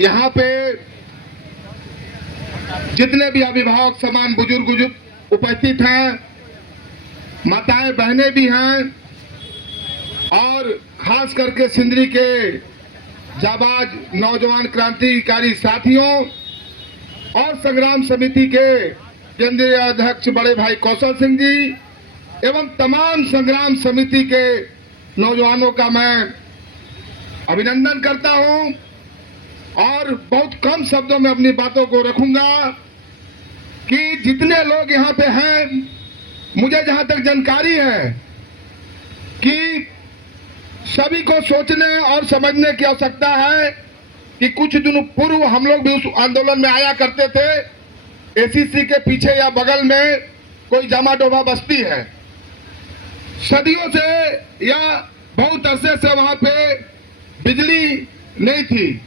यहाँ पे जितने भी अभिभावक समान बुजुर्ग उपस्थित हैं, माताएं बहनें भी हैं और खास करके सिंदरी के जाबाज नौजवान क्रांतिकारी साथियों और संग्राम समिति के केंद्रीय अध्यक्ष बड़े भाई कौशल सिंह जी एवं तमाम संग्राम समिति के नौजवानों का मैं अभिनंदन करता हूं और बहुत कम शब्दों में अपनी बातों को रखूंगा कि जितने लोग यहाँ पे हैं, मुझे जहां तक जानकारी है कि सभी को सोचने और समझने की आवश्यकता है कि कुछ दिनों पूर्व हम लोग भी उस आंदोलन में आया करते थे। एसीसी के पीछे या बगल में कोई जमा डोबा बस्ती है, सदियों से या बहुत अरसे से वहां पे बिजली नहीं थी।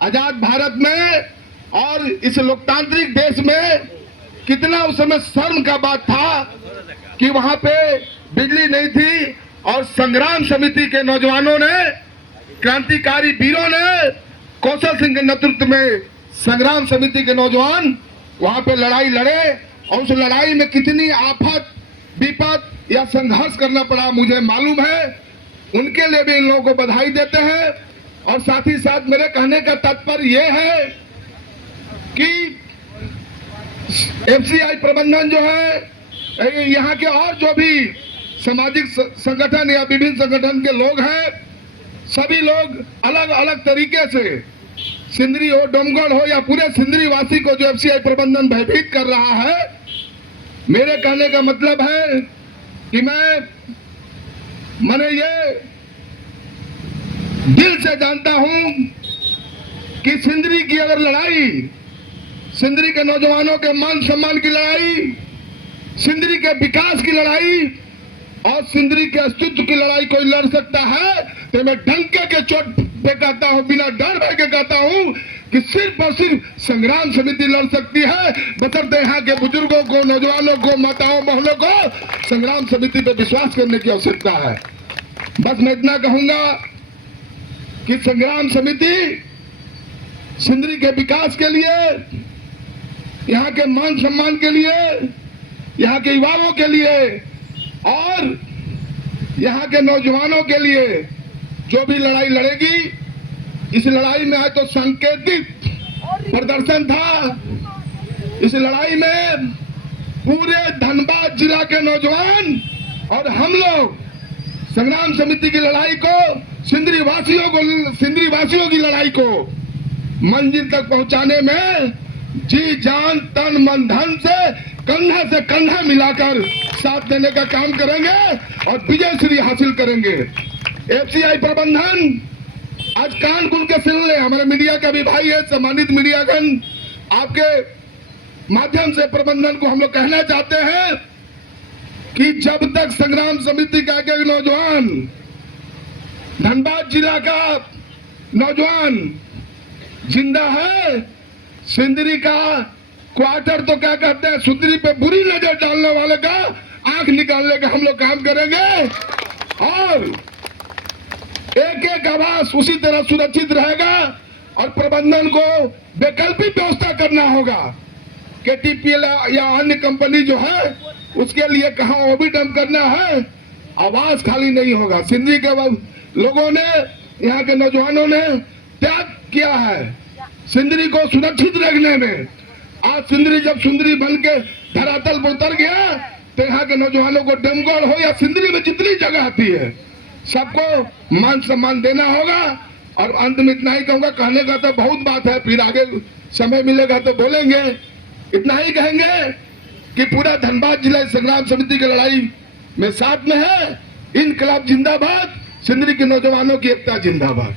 आजाद भारत में और इस लोकतांत्रिक देश में कितना उस समय शर्म का बात था कि वहां पे बिजली नहीं थी और संग्राम समिति के नौजवानों ने, क्रांतिकारी वीरों ने, कौशल सिंह के नेतृत्व में संग्राम समिति के नौजवान वहां पे लड़ाई लड़े और उस लड़ाई में कितनी आफत विपद या संघर्ष करना पड़ा मुझे मालूम है। उनके लिए भी इन लोगों को बधाई देते हैं और साथ ही साथ मेरे कहने का तात्पर्य यह है कि एफसीआई प्रबंधन जो है, यहाँ के और जो भी सामाजिक संगठन या विभिन्न संगठन के लोग हैं, सभी लोग अलग अलग तरीके से सिंदरी हो, डोमगढ़ हो या पूरे सिंदरी वासी को जो एफसीआई प्रबंधन भयभीत कर रहा है, मेरे कहने का मतलब है कि मैंने ये दिल से जानता हूं कि सिंदरी की अगर लड़ाई, सिंदरी के नौजवानों के मान सम्मान की लड़ाई, सिंदरी के विकास की लड़ाई और सिंदरी के अस्तित्व की लड़ाई कोई लड़ सकता है तो मैं डंके के चोट पे कहता हूं, बिना डर भय के कहता हूं कि सिर्फ और सिर्फ संग्राम समिति लड़ सकती है। बशर्ते यहाँ के बुजुर्गों को, नौजवानों को, माताओं बहनों को संग्राम समिति पे विश्वास करने की आवश्यकता है। बस मैं इतना कहूंगा कि संग्राम समिति सिंदरी के विकास के लिए, यहाँ के मान सम्मान के लिए, यहाँ के युवाओं के लिए और यहाँ के नौजवानों के लिए जो भी लड़ाई लड़ेगी, इस लड़ाई में आज तो सांकेतिक प्रदर्शन था। इस लड़ाई में पूरे धनबाद जिला के नौजवान और हम लोग संग्राम समिति की लड़ाई को, सिंदरी वासियों की लड़ाई को मंजिल तक पहुंचाने में जी जान तन मन धन से कंधा मिलाकर साथ देने का काम करेंगे और विजय श्री हासिल करेंगे। एफसीआई प्रबंधन आज कान खुल के सुन ले, हमारे मीडिया का भी भाई है, सम्मानित मीडियागण, आपके माध्यम से प्रबंधन को हम लोग कहना चाहते हैं कि जब तक संग्राम समिति का एक नौजवान, धनबाद जिला का नौजवान जिंदा है, सिंदरी का क्वार्टर तो क्या कहते हैं, सिंदरी पे बुरी नजर डालने वाले का आंख निकालने का हम लोग काम करेंगे और एक एक आवास उसी तरह सुरक्षित रहेगा और प्रबंधन को वैकल्पिक व्यवस्था करना होगा। केटीपीएल या अन्य कंपनी जो है उसके लिए कहाँ ओबीडम करना है, आवास खाली नहीं होगा। सिंदरी के लोगों ने, यहाँ के नौजवानों ने त्याग किया है सिंदरी को सुरक्षित रखने में। आज सिंदरी जब सुंदरी बन के धरातल पर उतर गया तो यहाँ के नौजवानों को डोमगढ़ हो या सिंदरी में जितनी जगह आती है सबको मान सम्मान देना होगा। और अंत में इतना ही कहूंगा, कहने का तो बहुत बात है, फिर आगे समय मिलेगा तो बोलेंगे। इतना ही कहेंगे कि पूरा धनबाद जिला संग्राम समिति की लड़ाई में साथ में है। इनकलाब जिंदाबाद, सिंदरी के नौजवानों की एकता जिंदाबाद।